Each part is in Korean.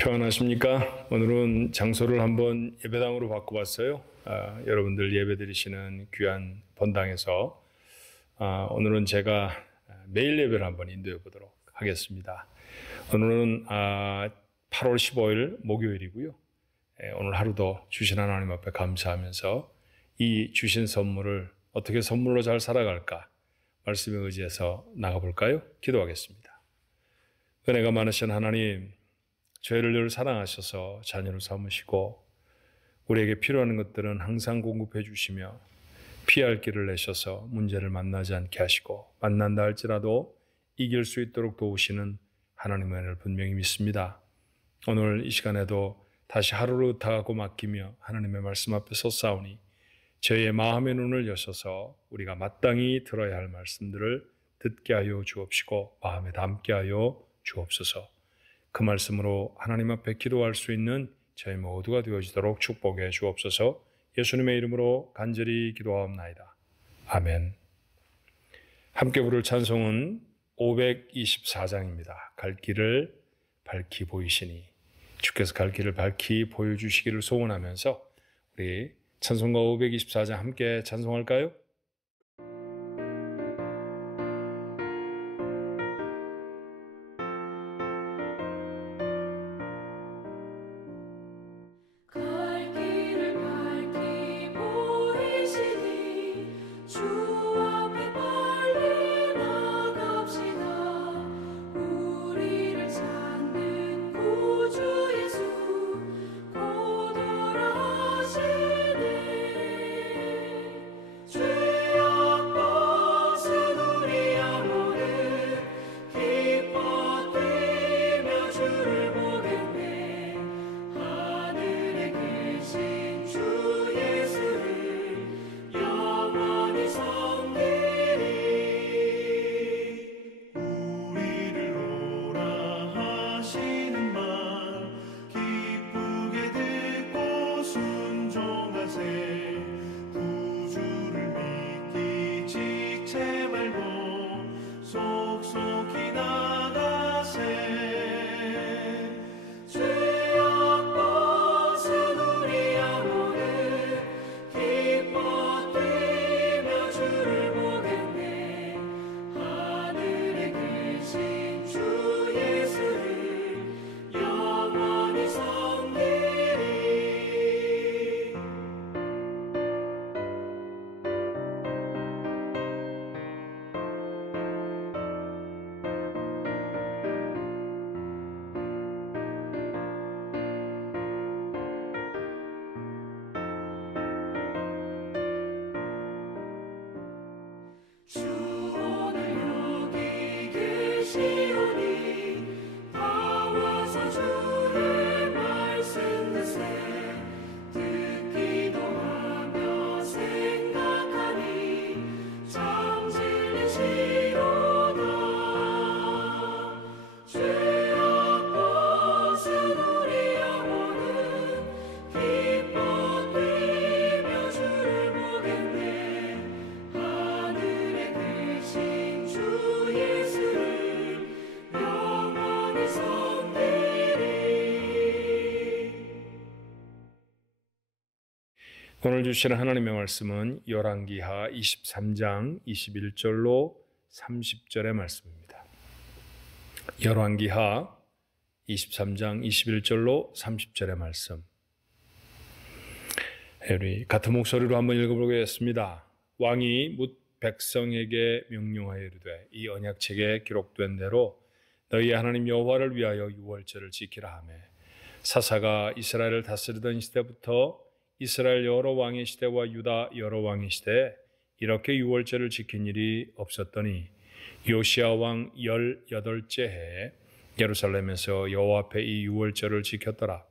평안하십니까? 오늘은 장소를 한번 예배당으로 바꿔봤어요. 여러분들 예배 드리시는 귀한 본당에서 오늘은 제가 매일 예배를 한번 인도해 보도록 하겠습니다. 오늘은 8월 15일 목요일이고요. 오늘 하루도 주신 하나님 앞에 감사하면서 이 주신 선물을 어떻게 선물로 잘 살아갈까 말씀에 의지해서 나가볼까요? 기도하겠습니다. 은혜가 많으신 하나님, 저희를 늘 사랑하셔서 자녀를 삼으시고 우리에게 필요한 것들은 항상 공급해 주시며 피할 길을 내셔서 문제를 만나지 않게 하시고 만난다 할지라도 이길 수 있도록 도우시는 하나님의 은혜를 분명히 믿습니다. 오늘 이 시간에도 다시 하루를 의탁하고 맡기며 하나님의 말씀 앞에 섰사오니 저희의 마음의 눈을 여셔서 우리가 마땅히 들어야 할 말씀들을 듣게 하여 주옵시고 마음에 담게 하여 주옵소서. 그 말씀으로 하나님 앞에 기도할 수 있는 저희 모두가 되어지도록 축복해 주옵소서. 예수님의 이름으로 간절히 기도하옵나이다. 아멘. 함께 부를 찬송은 524장입니다. 갈 길을 밝히 보이시니, 주께서 갈 길을 밝히 보여주시기를 소원하면서 우리 찬송가 524장 함께 찬송할까요? 오늘 주시는 하나님의 말씀은 열왕기하 23장 21절로 30절의 말씀입니다. 열왕기하 23장 21절로 30절의 말씀. 우리 같은 목소리로 한번 읽어보겠습니다. 왕이 뭇 백성에게 명령하여 이르되 이 언약책에 기록된 대로 너희의 하나님 여호와를 위하여 유월절을 지키라 하며 사사가 이스라엘을 다스리던 시대부터 이스라엘 여러 왕의 시대와 유다 여러 왕의 시대에 이렇게 유월절을 지킨 일이 없었더니 요시야 왕 18째 해에 예루살렘에서 여호와 앞에 이 유월절을 지켰더라.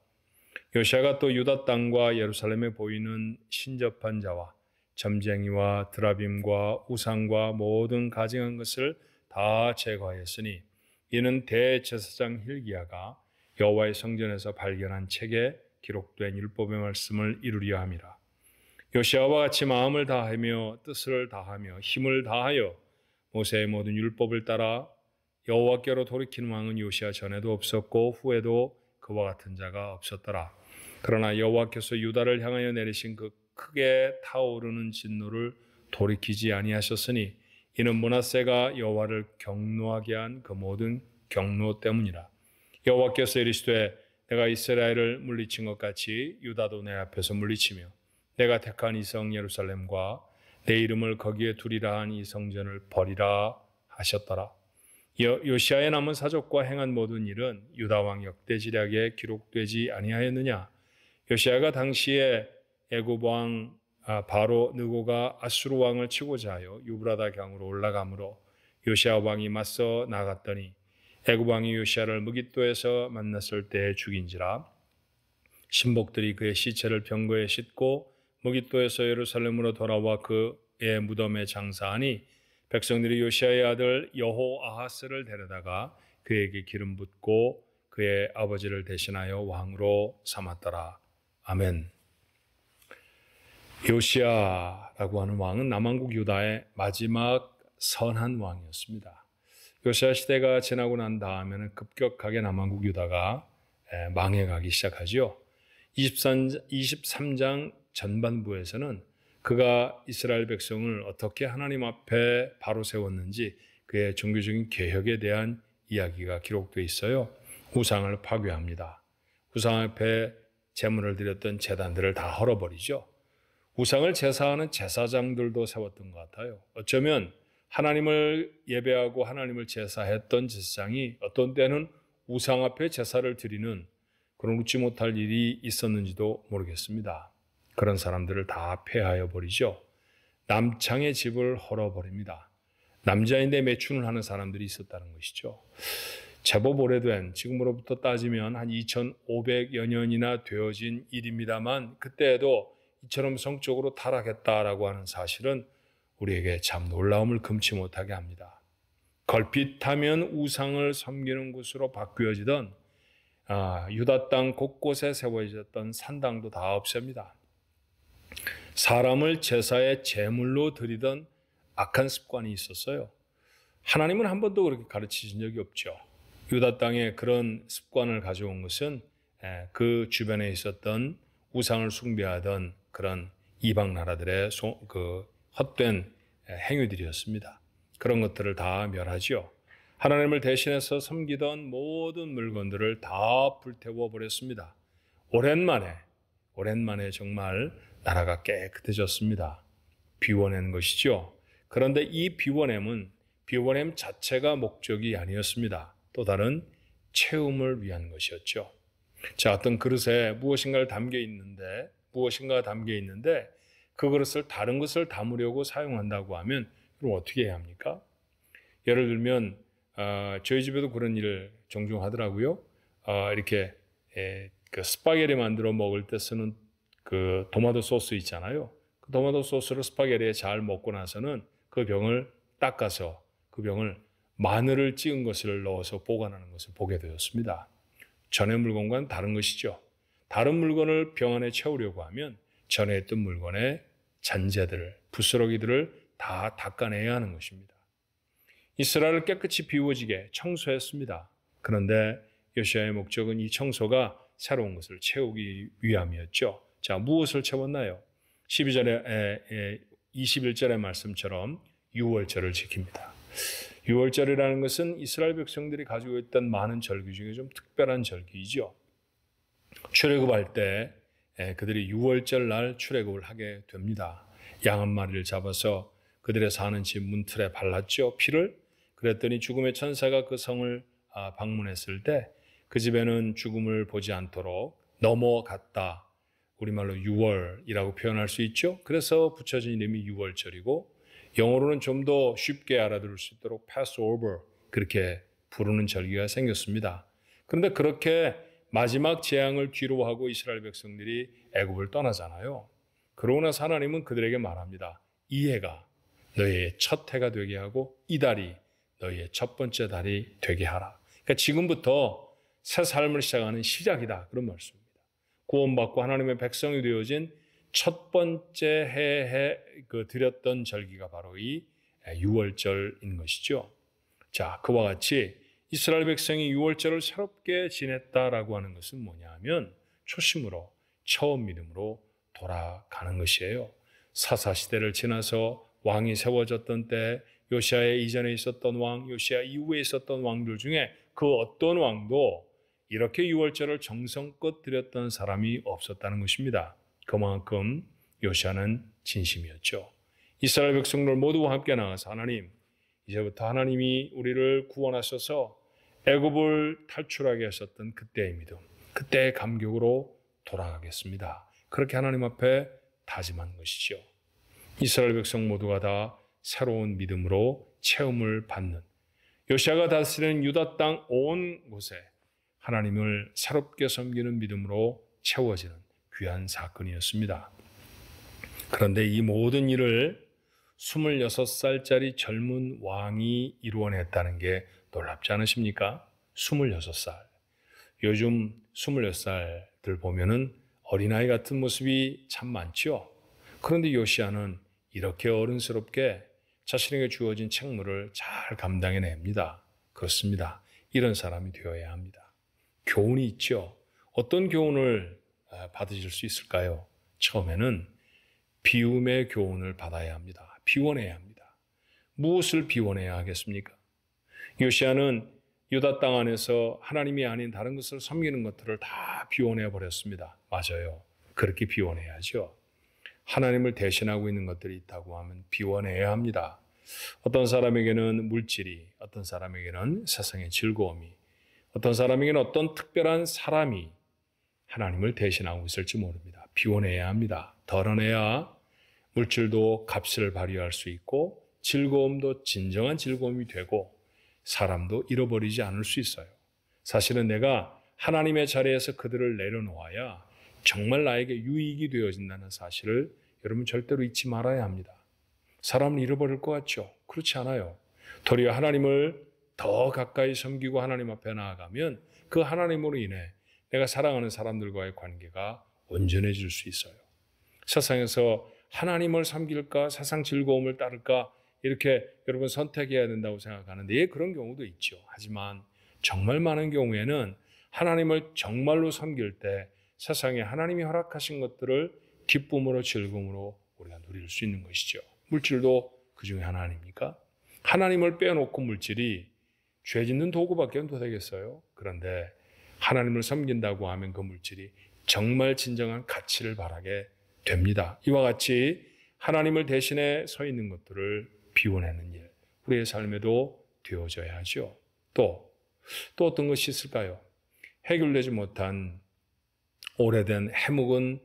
요시야가 또 유다 땅과 예루살렘에 보이는 신접한 자와 점쟁이와 드라빔과 우상과 모든 가증한 것을 다 제거하였으니 이는 대제사장 힐기야가 여호와의 성전에서 발견한 책에 기록된 율법의 말씀을 이루려 함이라. 요시야와 같이 마음을 다하며 뜻을 다하며 힘을 다하여 모세의 모든 율법을 따라 여호와께로 돌이키는 왕은 요시야 전에도 없었고 후에도 그와 같은 자가 없었더라. 그러나 여호와께서 유다를 향하여 내리신 그 크게 타오르는 진노를 돌이키지 아니하셨으니 이는 므낫세가 여호와를 경노하게 한 그 모든 경노 때문이라. 여호와께서 이르시되 내가 이스라엘을 물리친 것 같이 유다도 내 앞에서 물리치며 내가 택한 이 성 예루살렘과 내 이름을 거기에 두리라 한 이 성전을 버리라 하셨더라. 요시아의 남은 사적과 행한 모든 일은 유다 왕 역대지략에 기록되지 아니하였느냐? 요시아가 당시에 애굽 왕 바로 느고가 아수르 왕을 치고자 하여 유브라다 강으로 올라가므로 요시아 왕이 맞서 나갔더니 애굽 왕이 요시아를 무깃도에서 만났을 때 죽인지라. 신복들이 그의 시체를 병거에 싣고 무깃도에서 예루살렘으로 돌아와 그의 무덤에 장사하니 백성들이 요시아의 아들 여호아하스를 데려다가 그에게 기름 붓고 그의 아버지를 대신하여 왕으로 삼았더라. 아멘. 요시아라고 하는 왕은 남왕국 유다의 마지막 선한 왕이었습니다. 요시아 시대가 지나고 난 다음에는 급격하게 남왕국 유다가 망해가기 시작하죠. 23장 전반부에서는 그가 이스라엘 백성을 어떻게 하나님 앞에 바로 세웠는지 그의 종교적인 개혁에 대한 이야기가 기록되어 있어요. 우상을 파괴합니다. 우상 앞에 제물을 드렸던 제단들을 다 헐어버리죠. 우상을 제사하는 제사장들도 세웠던 것 같아요. 어쩌면 하나님을 예배하고 하나님을 제사했던 제사장이 어떤 때는 우상 앞에 제사를 드리는 그런 웃지 못할 일이 있었는지도 모르겠습니다. 그런 사람들을 다 폐하여 버리죠. 남창의 집을 헐어버립니다. 남자인데 매춘을 하는 사람들이 있었다는 것이죠. 제법 오래된, 지금으로부터 따지면 한 2500여 년이나 되어진 일입니다만 그때에도 이처럼 성적으로 타락했다라고 하는 사실은 우리에게 참 놀라움을 금치 못하게 합니다. 걸핏하면 우상을 섬기는 곳으로 바뀌어지던 유다 땅 곳곳에 세워졌던 산당도 다 없앱니다. 사람을 제사의 제물로 드리던 악한 습관이 있었어요. 하나님은 한 번도 그렇게 가르치신 적이 없죠. 유다 땅에 그런 습관을 가져온 것은 그 주변에 있었던 우상을 숭배하던 그런 이방 나라들의 그 헛된 행위들이었습니다. 그런 것들을 다 멸하지요. 하나님을 대신해서 섬기던 모든 물건들을 다 불태워 버렸습니다. 오랜만에 정말 나라가 깨끗해졌습니다. 비워낸 것이죠. 그런데 이 비워냄 자체가 목적이 아니었습니다. 또 다른 채움을 위한 것이었죠. 자, 어떤 그릇에 무엇인가가 담겨 있는데 그 그릇을 다른 것을 담으려고 사용한다고 하면 그럼 어떻게 해야 합니까? 예를 들면 저희 집에도 그런 일을 종종 하더라고요. 이렇게 그 스파게티 만들어 먹을 때 쓰는 그 토마토 소스 있잖아요. 그 토마토 소스를 스파게티에 잘 먹고 나서는 그 병을 닦아서 그 병을 마늘을 찍은 것을 넣어서 보관하는 것을 보게 되었습니다. 전의 물건과는 다른 것이죠. 다른 물건을 병 안에 채우려고 하면 전에 있던 물건의 잔재들, 부스러기들을 다 닦아내야 하는 것입니다. 이스라엘을 깨끗이 비워지게 청소했습니다. 그런데 요시아의 목적은 이 청소가 새로운 것을 채우기 위함이었죠. 자, 무엇을 채웠나요? 21절의 말씀처럼 유월절을 지킵니다. 유월절이라는 것은 이스라엘 백성들이 가지고 있던 많은 절기 중에 좀 특별한 절기이죠. 출애굽할 때 그들이 유월절 날 출애굽을 하게 됩니다. 양 한 마리를 잡아서 그들의 사는 집 문틀에 발랐죠. 피를. 그랬더니 죽음의 천사가 그 성을 방문했을 때 그 집에는 죽음을 보지 않도록 넘어갔다. 우리말로 유월이라고 표현할 수 있죠. 그래서 붙여진 이름이 유월절이고 영어로는 좀 더 쉽게 알아들을 수 있도록 Passover 그렇게 부르는 절기가 생겼습니다. 그런데 그렇게 마지막 재앙을 뒤로하고 이스라엘 백성들이 애굽을 떠나잖아요. 그러고 나서 하나님은 그들에게 말합니다. 이 해가 너희의 첫 해가 되게 하고 이 달이 너희의 첫 번째 달이 되게 하라. 그러니까 지금부터 새 삶을 시작하는 시작이다. 그런 말씀입니다. 구원받고 하나님의 백성이 되어진 첫 번째 해에 드렸던 절기가 바로 이 유월절인 것이죠. 자, 그와 같이 이스라엘 백성이 유월절을 새롭게 지냈다라고 하는 것은 뭐냐 하면 초심으로, 처음 믿음으로 돌아가는 것이에요. 사사시대를 지나서 왕이 세워졌던 때 요시아의 이전에 있었던 왕, 요시아 이후에 있었던 왕들 중에 그 어떤 왕도 이렇게 유월절을 정성껏 드렸던 사람이 없었다는 것입니다. 그만큼 요시아는 진심이었죠. 이스라엘 백성들 모두와 함께 나가서 하나님, 이제부터 하나님이 우리를 구원하셔서 애굽을 탈출하게 하셨던 그때의 믿음, 그때의 감격으로 돌아가겠습니다. 그렇게 하나님 앞에 다짐한 것이죠. 이스라엘 백성 모두가 다 새로운 믿음으로 체험을 받는, 요시아가 다스리는 유다 땅 온 곳에 하나님을 새롭게 섬기는 믿음으로 채워지는 귀한 사건이었습니다. 그런데 이 모든 일을 26살짜리 젊은 왕이 이루어냈다는 게 놀랍지 않으십니까? 26살. 요즘 26살들 보면은 어린아이 같은 모습이 참 많죠. 그런데 요시아는 이렇게 어른스럽게 자신에게 주어진 책무를 잘 감당해냅니다. 그렇습니다. 이런 사람이 되어야 합니다. 교훈이 있죠. 어떤 교훈을 받으실 수 있을까요? 처음에는 비움의 교훈을 받아야 합니다. 비워내야 합니다. 무엇을 비워내야 하겠습니까? 요시아는 유다 땅 안에서 하나님이 아닌 다른 것을 섬기는 것들을 다 비워내 버렸습니다. 맞아요. 그렇게 비워내야죠. 하나님을 대신하고 있는 것들이 있다고 하면 비워내야 합니다. 어떤 사람에게는 물질이, 어떤 사람에게는 세상의 즐거움이, 어떤 사람에게는 어떤 특별한 사람이 하나님을 대신하고 있을지 모릅니다. 비워내야 합니다. 덜어내야 물질도 값을 발휘할 수 있고 즐거움도 진정한 즐거움이 되고 사람도 잃어버리지 않을 수 있어요. 사실은 내가 하나님의 자리에서 그들을 내려놓아야 정말 나에게 유익이 되어진다는 사실을 여러분 절대로 잊지 말아야 합니다. 사람을 잃어버릴 것 같죠? 그렇지 않아요. 도리어 하나님을 더 가까이 섬기고 하나님 앞에 나아가면 그 하나님으로 인해 내가 사랑하는 사람들과의 관계가 온전해질 수 있어요. 세상에서 하나님을 섬길까, 세상 즐거움을 따를까 이렇게 여러분 선택해야 된다고 생각하는데 예, 그런 경우도 있죠. 하지만 정말 많은 경우에는 하나님을 정말로 섬길 때 세상에 하나님이 허락하신 것들을 기쁨으로 즐거움으로 우리가 누릴 수 있는 것이죠. 물질도 그 중에 하나 아닙니까? 하나님을 빼놓고 물질이 죄 짓는 도구밖에 안 되겠어요. 그런데 하나님을 섬긴다고 하면 그 물질이 정말 진정한 가치를 바라게 됩니다. 이와 같이 하나님을 대신해 서 있는 것들을 비워내는 일, 우리의 삶에도 되어져야 하죠. 또 어떤 것이 있을까요? 해결되지 못한 오래된 해묵은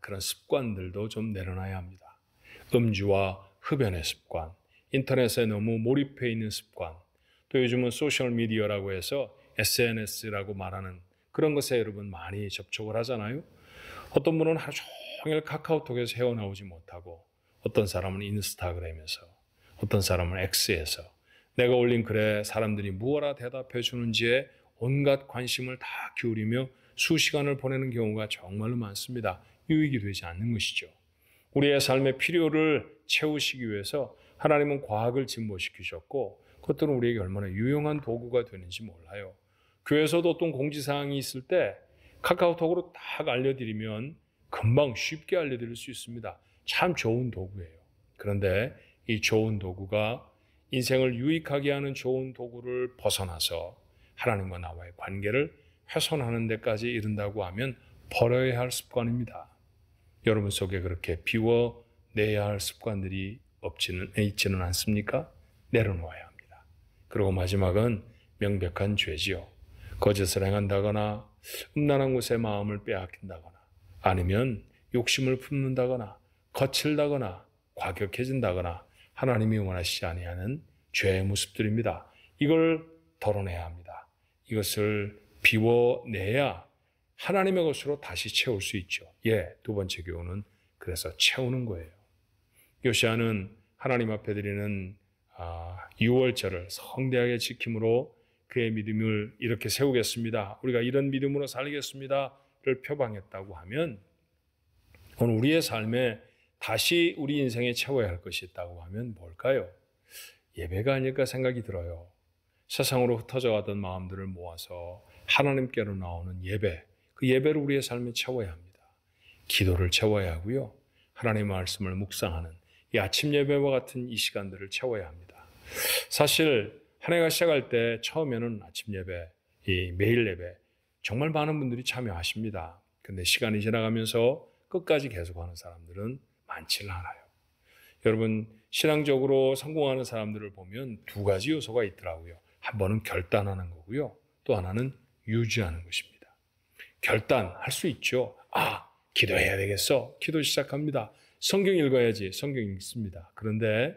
그런 습관들도 좀 내려놔야 합니다. 음주와 흡연의 습관, 인터넷에 너무 몰입해 있는 습관, 또 요즘은 소셜미디어라고 해서 SNS라고 말하는 그런 것에 여러분 많이 접촉을 하잖아요. 어떤 분은 하루 종일 카카오톡에서 헤어나오지 못하고 어떤 사람은 인스타그램에서 어떤 사람은 X에서 내가 올린 글에 사람들이 무엇라 대답해 주는지에 온갖 관심을 다 기울이며 수시간을 보내는 경우가 정말로 많습니다. 유익이 되지 않는 것이죠. 우리의 삶의 필요를 채우시기 위해서 하나님은 과학을 진보시키셨고 그것들은 우리에게 얼마나 유용한 도구가 되는지 몰라요. 교회에서도 어떤 공지사항이 있을 때 카카오톡으로 딱 알려드리면 금방 쉽게 알려드릴 수 있습니다. 참 좋은 도구예요. 그런데 이 좋은 도구가 인생을 유익하게 하는 좋은 도구를 벗어나서 하나님과 나와의 관계를 훼손하는 데까지 이른다고 하면 버려야 할 습관입니다. 여러분 속에 그렇게 비워내야 할 습관들이 있지는 않습니까? 내려놓아야 합니다. 그리고 마지막은 명백한 죄지요. 거짓을 행한다거나 음란한 곳에 마음을 빼앗긴다거나 아니면 욕심을 품는다거나 거칠다거나 과격해진다거나 하나님이 원하시지 아니하는 죄의 모습들입니다. 이걸 덜어내야 합니다. 이것을 비워내야 하나님의 것으로 다시 채울 수 있죠. 두 번째 교훈은 그래서 채우는 거예요. 요시아는 하나님 앞에 드리는 유월절을 성대하게 지킴으로 그의 믿음을 이렇게 세우겠습니다. 우리가 이런 믿음으로 살겠습니다를 표방했다고 하면 오늘 우리의 삶에 다시 우리 인생에 채워야 할 것이 있다고 하면 뭘까요? 예배가 아닐까 생각이 들어요. 세상으로 흩어져 가던 마음들을 모아서 하나님께로 나오는 예배, 그 예배를 우리의 삶에 채워야 합니다. 기도를 채워야 하고요. 하나님의 말씀을 묵상하는 이 아침 예배와 같은 이 시간들을 채워야 합니다. 사실 한 해가 시작할 때 처음에는 아침 예배, 이 매일 예배 정말 많은 분들이 참여하십니다. 근데 시간이 지나가면서 끝까지 계속하는 사람들은 많지는 않아요. 여러분, 신앙적으로 성공하는 사람들을 보면 두 가지 요소가 있더라고요. 한 번은 결단하는 거고요. 또 하나는 유지하는 것입니다. 결단할 수 있죠. 기도해야 되겠어. 기도 시작합니다. 성경 읽어야지. 성경 읽습니다. 그런데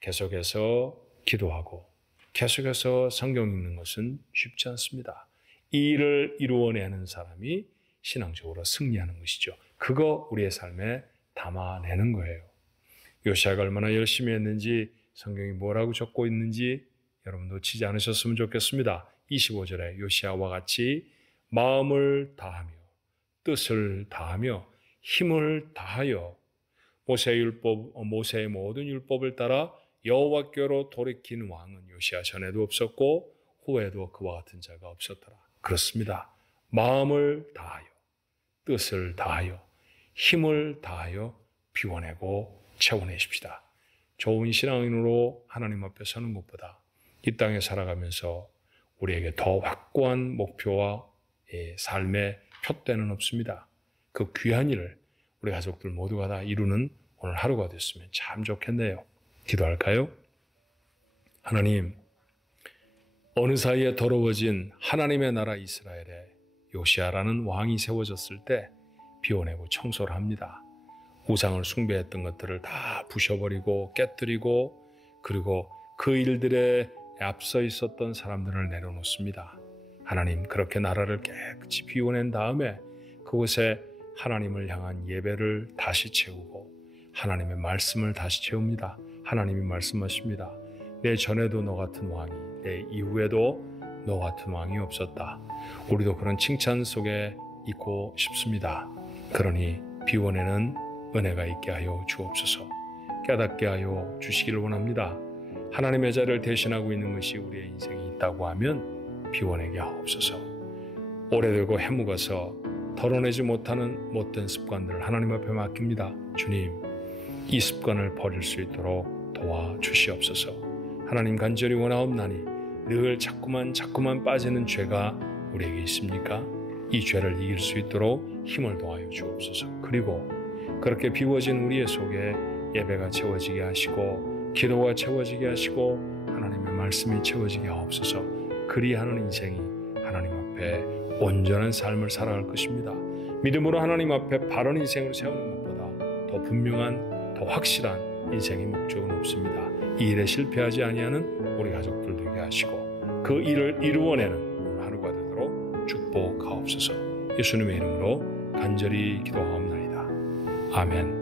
계속해서 기도하고 계속해서 성경 읽는 것은 쉽지 않습니다. 이 일을 이루어내는 사람이 신앙적으로 승리하는 것이죠. 그거 우리의 삶에 담아내는 거예요. 요시아가 얼마나 열심히 했는지, 성경이 뭐라고 적고 있는지 여러분 놓치지 않으셨으면 좋겠습니다. 25절에 요시아와 같이 마음을 다하며 뜻을 다하며 힘을 다하여 모세의 모든 율법을 따라 여호와께로 돌이킨 왕은 요시아 전에도 없었고 후에도 그와 같은 자가 없었더라. 그렇습니다. 마음을 다하여 뜻을 다하여 힘을 다하여 비워내고 채워내십시다. 좋은 신앙인으로 하나님 앞에 서는 것보다 이 땅에 살아가면서 우리에게 더 확고한 목표와 삶의 표대는 없습니다. 그 귀한 일을 우리 가족들 모두가 다 이루는 오늘 하루가 됐으면 참 좋겠네요. 기도할까요? 하나님, 어느 사이에 더러워진 하나님의 나라 이스라엘에 요시아라는 왕이 세워졌을 때 비워내고 청소를 합니다. 우상을 숭배했던 것들을 다 부셔버리고 깨뜨리고, 그리고 그 일들에 앞서 있었던 사람들을 내려놓습니다. 하나님, 그렇게 나라를 깨끗이 비워낸 다음에 그곳에 하나님을 향한 예배를 다시 채우고 하나님의 말씀을 다시 채웁니다. 하나님이 말씀하십니다. 내 전에도 너 같은 왕이, 내 이후에도 너 같은 왕이 없었다. 우리도 그런 칭찬 속에 있고 싶습니다. 그러니 비워내는 은혜가 있게 하여 주옵소서. 깨닫게 하여 주시기를 원합니다. 하나님의 자리를 대신하고 있는 것이 우리의 인생이 있다고 하면 비워내게 하옵소서. 오래되고 해묵어서 덜어내지 못하는 못된 습관들을 하나님 앞에 맡깁니다. 주님, 이 습관을 버릴 수 있도록 도와주시옵소서. 하나님, 간절히 원하옵나니 늘 자꾸만 빠지는 죄가 우리에게 있습니까? 이 죄를 이길 수 있도록 힘을 더하여 주옵소서. 그리고 그렇게 비워진 우리의 속에 예배가 채워지게 하시고 기도가 채워지게 하시고 하나님의 말씀이 채워지게 하옵소서. 그리하는 인생이 하나님 앞에 온전한 삶을 살아갈 것입니다. 믿음으로 하나님 앞에 바른 인생을 세우는 것보다 더 분명한, 더 확실한 인생의 목적은 없습니다. 이 일에 실패하지 아니하는 우리 가족들 되게 하시고 그 일을 이루어내는 오늘 하루가 되도록 축복하옵소서. 예수님의 이름으로 간절히 기도하옵나이다. 아멘.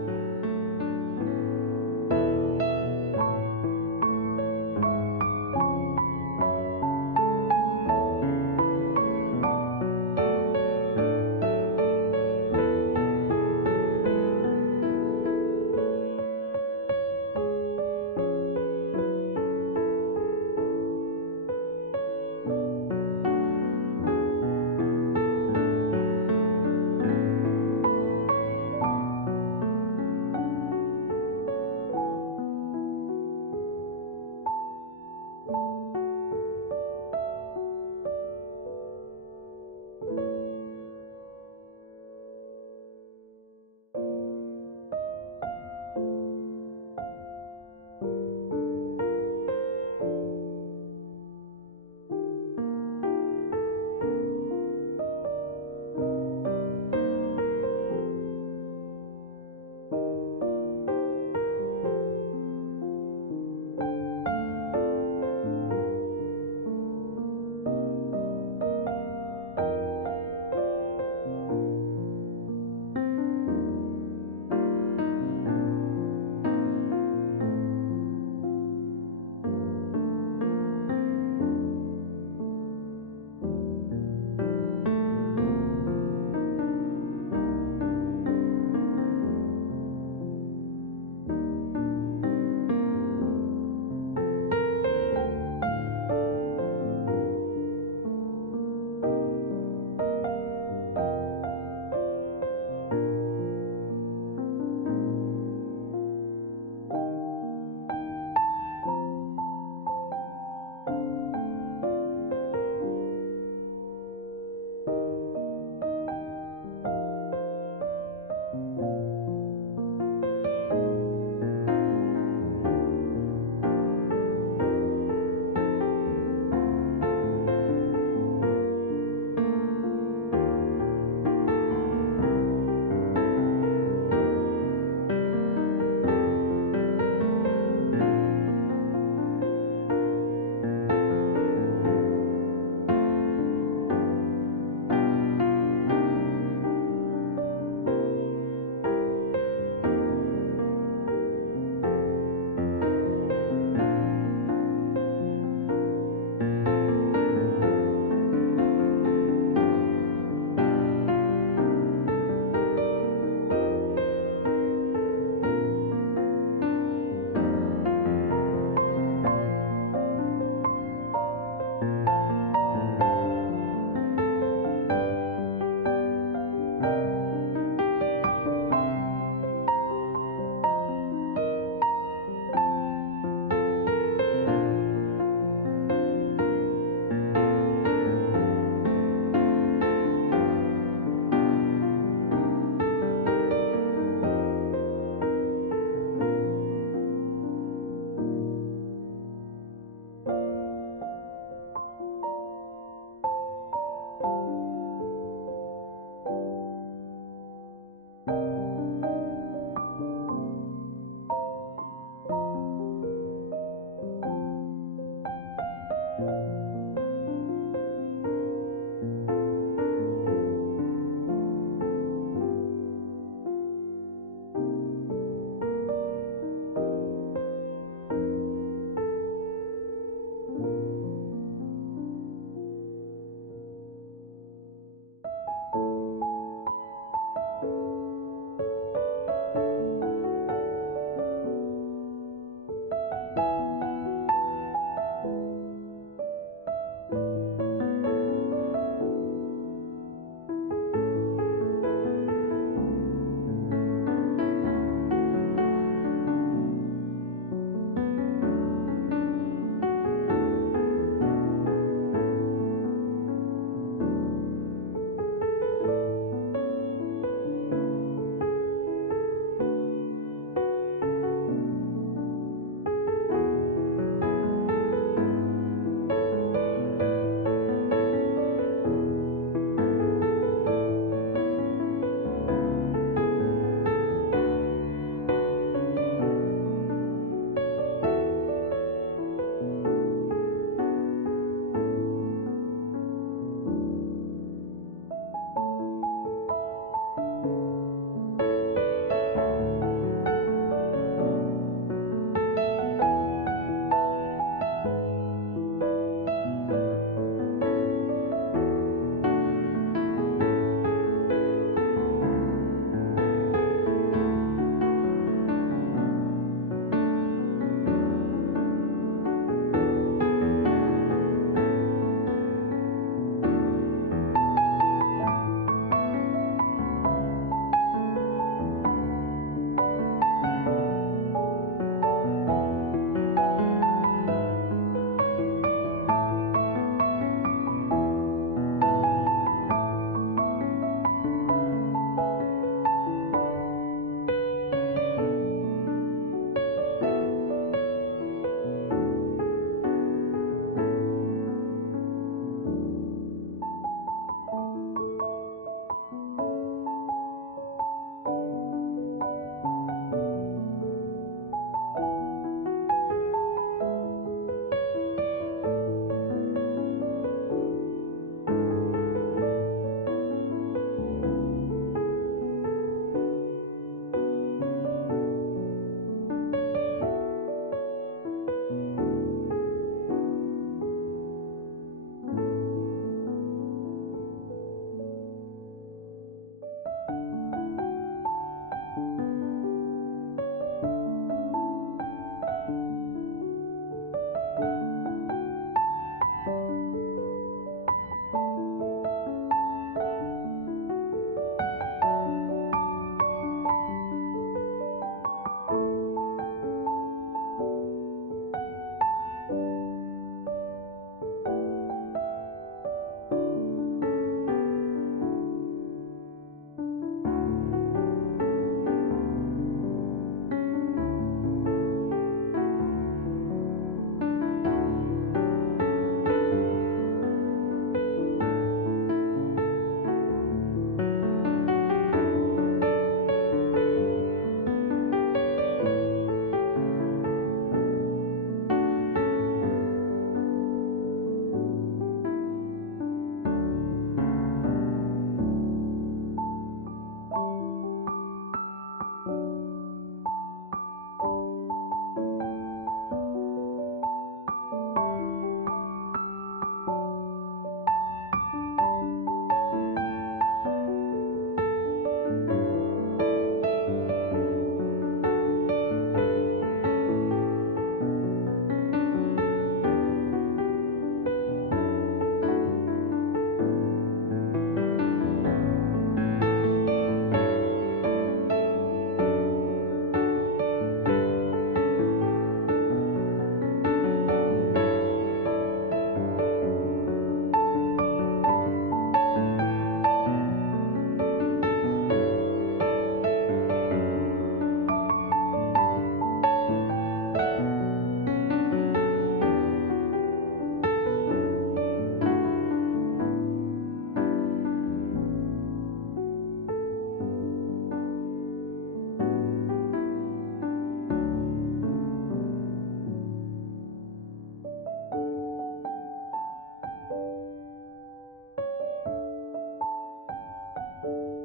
드립니다.